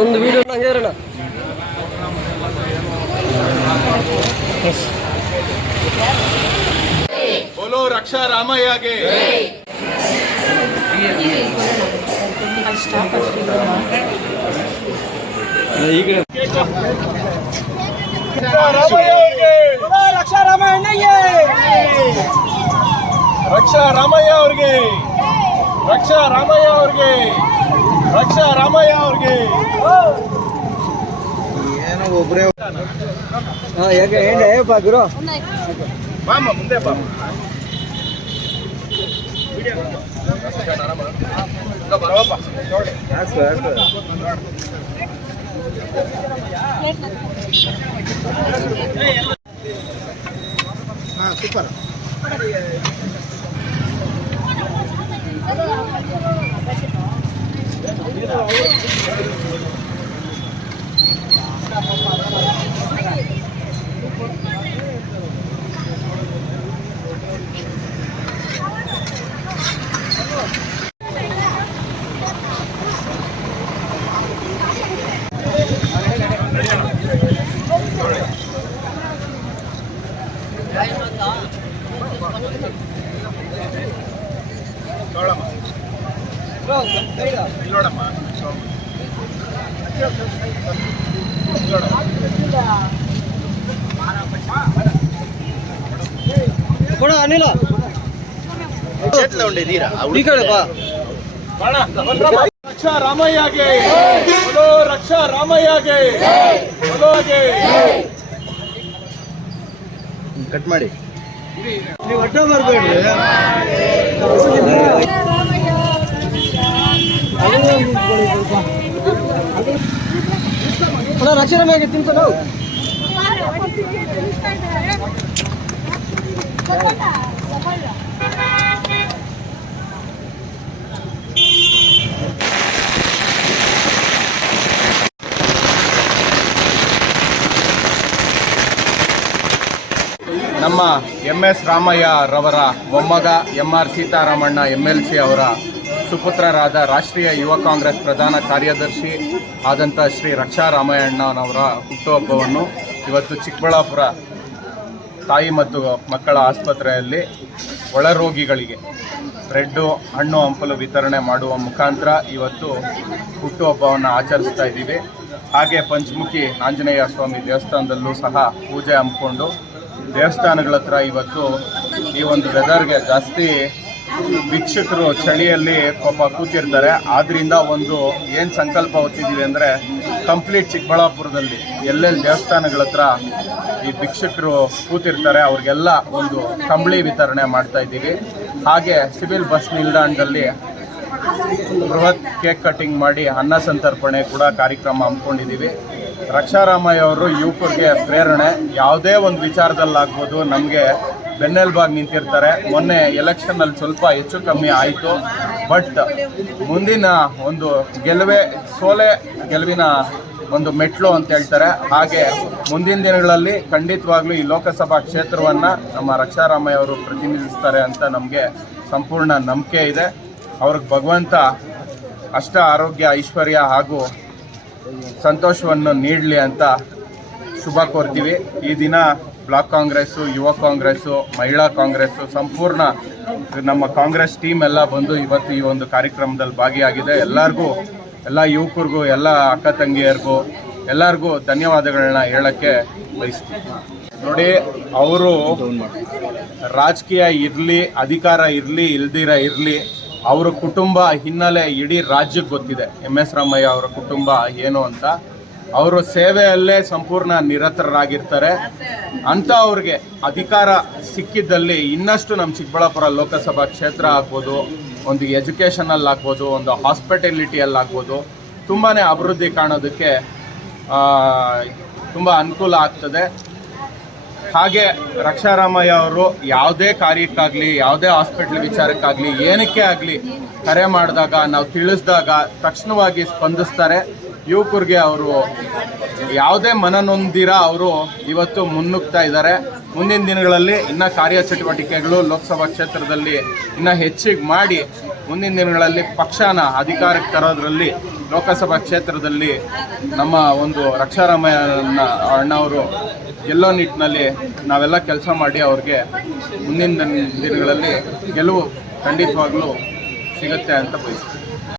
ಒಂದು ವಿಡಿಯೋ ಹೇರೋಣ. बोलो रक्षा रामಯ್ಯ ಗೆ ರಕ್ಷಾ ರಾಮಯ್ಯ ರಕ್ಷಾ ರಾಮಯ್ಯ ಅವ್ರಿಗೆ ರಕ್ಷಾ ರಾಮಯ್ಯ ಅವ್ರಿಗೆ ರಕ್ಷಾ ರಾಮಯ್ಯ ಅವ್ರಿಗೆ ಏನೋ ಒಬ್ಬರೇ ಗುರು ಬಾಮ್ಮ ಮುಂದೆ ಬಾಮ್ಮ ಸೂಪರ್. ನೋಡಮ್ಮ ಕೊಡ ಅನಿಲ ಈ ಕಡೆ ಬಾ. ರಕ್ಷಾ ರಾಮಯ್ಯಗೆ बोलो रक्षा ರಾಮಯ್ಯಗೆ बोलो ಗೆ ಕಟ್ ಮಾಡಿ ನೀವು ಒಟ್ಟ ಬರ್ಬೇಡ್ರಿ. ರಕ್ಷಾ ರಾಮಯ್ಯಗೆ ತಿನ್ಸ ನಾವು ನಮ್ಮ MS ರಾಮಯ್ಯ ರವರ ಮೊಮ್ಮಗ MR ಸೀತಾರಾಮಣ್ಣ MLC ಅವರ ಸುಪುತ್ರರಾದ ರಾಷ್ಟ್ರೀಯ ಯುವ ಕಾಂಗ್ರೆಸ್ ಪ್ರಧಾನ ಕಾರ್ಯದರ್ಶಿ ಆದಂಥ ಶ್ರೀ ರಕ್ಷಾ ರಾಮಯ್ಯಣ್ಣನವರ ಹುಟ್ಟುಹಬ್ಬವನ್ನು ಇವತ್ತು ಚಿಕ್ಕಬಳ್ಳಾಪುರ ತಾಯಿ ಮತ್ತು ಮಕ್ಕಳ ಆಸ್ಪತ್ರೆಯಲ್ಲಿ ಒಳರೋಗಿಗಳಿಗೆ ಬ್ರೆಡ್ಡು ಹಣ್ಣು ಹಂಪಲು ವಿತರಣೆ ಮಾಡುವ ಮುಖಾಂತರ ಇವತ್ತು ಹುಟ್ಟುಹಬ್ಬವನ್ನು ಆಚರಿಸ್ತಾ ಇದ್ದೀವಿ. ಹಾಗೆ ಪಂಚಮುಖಿ ಆಂಜನೇಯ ಸ್ವಾಮಿ ದೇವಸ್ಥಾನದಲ್ಲೂ ಸಹ ಪೂಜೆ ಹಮ್ಮಿಕೊಂಡು ದೇವಸ್ಥಾನಗಳ ಹತ್ರ ಇವತ್ತು ಈ ಒಂದು ವೆದರ್ಗೆ ಜಾಸ್ತಿ ಭಿಕ್ಷುಕರು ಚಳಿಯಲ್ಲಿ ಪಾಪ ಕೂತಿರ್ತಾರೆ. ಆದ್ದರಿಂದ ಒಂದು ಏನು ಸಂಕಲ್ಪ ಹೊತ್ತಿದ್ದೀವಿ ಅಂದರೆ ಕಂಪ್ಲೀಟ್ ಚಿಕ್ಕಬಳ್ಳಾಪುರದಲ್ಲಿ ಎಲ್ಲೆಲ್ಲಿ ದೇವಸ್ಥಾನಗಳ ಹತ್ರ ಈ ಭಿಕ್ಷುಕರು ಕೂತಿರ್ತಾರೆ ಅವ್ರಿಗೆಲ್ಲ ಒಂದು ಕಂಬಳಿ ವಿತರಣೆ ಮಾಡ್ತಾ ಇದ್ದೀವಿ. ಹಾಗೆ ಸಿವಿಲ್ ಬಸ್ ನಿಲ್ದಾಣದಲ್ಲಿ ಬೃಹತ್ ಕೇಕ್ ಕಟಿಂಗ್ ಮಾಡಿ ಅನ್ನ ಸಂತರ್ಪಣೆ ಕೂಡ ಕಾರ್ಯಕ್ರಮ ಹಮ್ಮಿಕೊಂಡಿದ್ದೀವಿ. ರಕ್ಷಾ ರಾಮಯ್ಯ ಅವರು ಯುವಕರಿಗೆ ಪ್ರೇರಣೆ, ಯಾವುದೇ ಒಂದು ವಿಚಾರದಲ್ಲಾಗ್ಬೋದು ನಮಗೆ ಬೆನ್ನೆಲುಬಾಗಿ ನಿಂತಿರ್ತಾರೆ. ಮೊನ್ನೆ ಎಲೆಕ್ಷನ್ನಲ್ಲಿ ಸ್ವಲ್ಪ ಹೆಚ್ಚು ಕಮ್ಮಿ ಆಯಿತು, ಬಟ್ ಮುಂದಿನ ಒಂದು ಸೋಲೆ ಗೆಲುವಿನ ಒಂದು ಮೆಟ್ಲು ಅಂತ ಹೇಳ್ತಾರೆ. ಹಾಗೆ ಮುಂದಿನ ದಿನಗಳಲ್ಲಿ ಖಂಡಿತವಾಗ್ಲೂ ಈ ಲೋಕಸಭಾ ಕ್ಷೇತ್ರವನ್ನು ನಮ್ಮ ರಕ್ಷಾ ರಾಮಯ್ಯ ಅವರು ಪ್ರತಿನಿಧಿಸ್ತಾರೆ ಅಂತ ನಮಗೆ ಸಂಪೂರ್ಣ ನಂಬಿಕೆ ಇದೆ. ಅವ್ರಿಗೆ ಭಗವಂತ ಅಷ್ಟ ಆರೋಗ್ಯ ಐಶ್ವರ್ಯ ಹಾಗೂ ಸಂತೋಷವನ್ನು ನೀಡಲಿ ಅಂತ ಶುಭ ಕೋರ್ತೀವಿ. ಈ ದಿನ ಬ್ಲಾಕ್ ಕಾಂಗ್ರೆಸ್ಸು, ಯುವ ಕಾಂಗ್ರೆಸ್ಸು, ಮಹಿಳಾ ಕಾಂಗ್ರೆಸ್ಸು, ಸಂಪೂರ್ಣ ನಮ್ಮ ಕಾಂಗ್ರೆಸ್ ಟೀಮ್ ಎಲ್ಲ ಬಂದು ಇವತ್ತು ಈ ಒಂದು ಕಾರ್ಯಕ್ರಮದಲ್ಲಿ ಭಾಗಿಯಾಗಿದೆ. ಎಲ್ಲರಿಗೂ, ಎಲ್ಲ ಯುವಕರಿಗೂ, ಎಲ್ಲ ಅಕ್ಕ ತಂಗಿಯರಿಗೂ ಎಲ್ಲರಿಗೂ ಧನ್ಯವಾದಗಳನ್ನ ಹೇಳೋಕ್ಕೆ ಬಯಸ್ತೀನಿ. ನೋಡಿ, ಅವರು ರಾಜಕೀಯ ಇರಲಿ, ಅಧಿಕಾರ ಇರಲಿ, ಇಲ್ದಿರ ಇರಲಿ, ಅವರ ಕುಟುಂಬ ಹಿನ್ನೆಲೆ ಇಡೀ ರಾಜ್ಯಕ್ಕೆ ಗೊತ್ತಿದೆ. MS ರಾಮಯ್ಯ ಅವರ ಕುಟುಂಬ ಏನು ಅಂತ. ಅವರು ಸೇವೆಯಲ್ಲೇ ಸಂಪೂರ್ಣ ನಿರತರಾಗಿರ್ತಾರೆ. ಅಂತ ಅವ್ರಿಗೆ ಅಧಿಕಾರ ಸಿಕ್ಕಿದ್ದಲ್ಲಿ ಇನ್ನಷ್ಟು ನಮ್ಮ ಚಿಕ್ಕಬಳ್ಳಾಪುರ ಲೋಕಸಭಾ ಕ್ಷೇತ್ರ ಆಗ್ಬೋದು, ಒಂದು ಎಜುಕೇಷನಲ್ಲಿ ಆಗ್ಬೋದು, ಒಂದು ಹಾಸ್ಪಿಟಾಲಿಟಿಯಲ್ಲಿ ಆಗ್ಬೋದು, ತುಂಬಾ ಅಭಿವೃದ್ಧಿ ಕಾಣೋದಕ್ಕೆ ತುಂಬ ಅನುಕೂಲ ಆಗ್ತದೆ. ಹಾಗೆ ರಕ್ಷಾ ರಾಮಯ್ಯ ಅವರು ಯಾವುದೇ ಕಾರ್ಯಕ್ಕಾಗಲಿ, ಯಾವುದೇ ಹಾಸ್ಪಿಟ್ಲ್ ವಿಚಾರಕ್ಕಾಗಲಿ, ಏನಕ್ಕೆ ಆಗಲಿ ಕರೆ ಮಾಡಿದಾಗ, ನಾವು ತಿಳಿಸಿದಾಗ ತಕ್ಷಣವಾಗಿ ಸ್ಪಂದಿಸ್ತಾರೆ. ಯುವಕರಿಗೆ ಅವರು ಯಾವುದೇ ಮನನೊಂದಿರ ಅವರು ಇವತ್ತು ಮುನ್ನುಗ್ತಾ ಇದ್ದಾರೆ. ಮುಂದಿನ ದಿನಗಳಲ್ಲಿ ಇನ್ನೂ ಕಾರ್ಯಚಟುವಟಿಕೆಗಳು ಲೋಕಸಭಾ ಕ್ಷೇತ್ರದಲ್ಲಿ ಇನ್ನೂ ಹೆಚ್ಚಿಗೆ ಮಾಡಿ ಮುಂದಿನ ದಿನಗಳಲ್ಲಿ ಪಕ್ಷನ ಅಧಿಕಾರಕ್ಕೆ ತರೋದ್ರಲ್ಲಿ ಲೋಕಸಭಾ ಕ್ಷೇತ್ರದಲ್ಲಿ ನಮ್ಮ ಒಂದು ರಕ್ಷಾರಾಮಯ್ಯ ಅಣ್ಣವರು ಗೆಲ್ಲೋ ನಿಟ್ಟಿನಲ್ಲಿ ನಾವೆಲ್ಲ ಕೆಲಸ ಮಾಡಿ ಅವ್ರಿಗೆ ಮುಂದಿನ ದಿನಗಳಲ್ಲಿ ಗೆಲುವು ಖಂಡಿತವಾಗ್ಲೂ ಸಿಗುತ್ತೆ ಅಂತ ಬಯಸ್ತೀವಿ.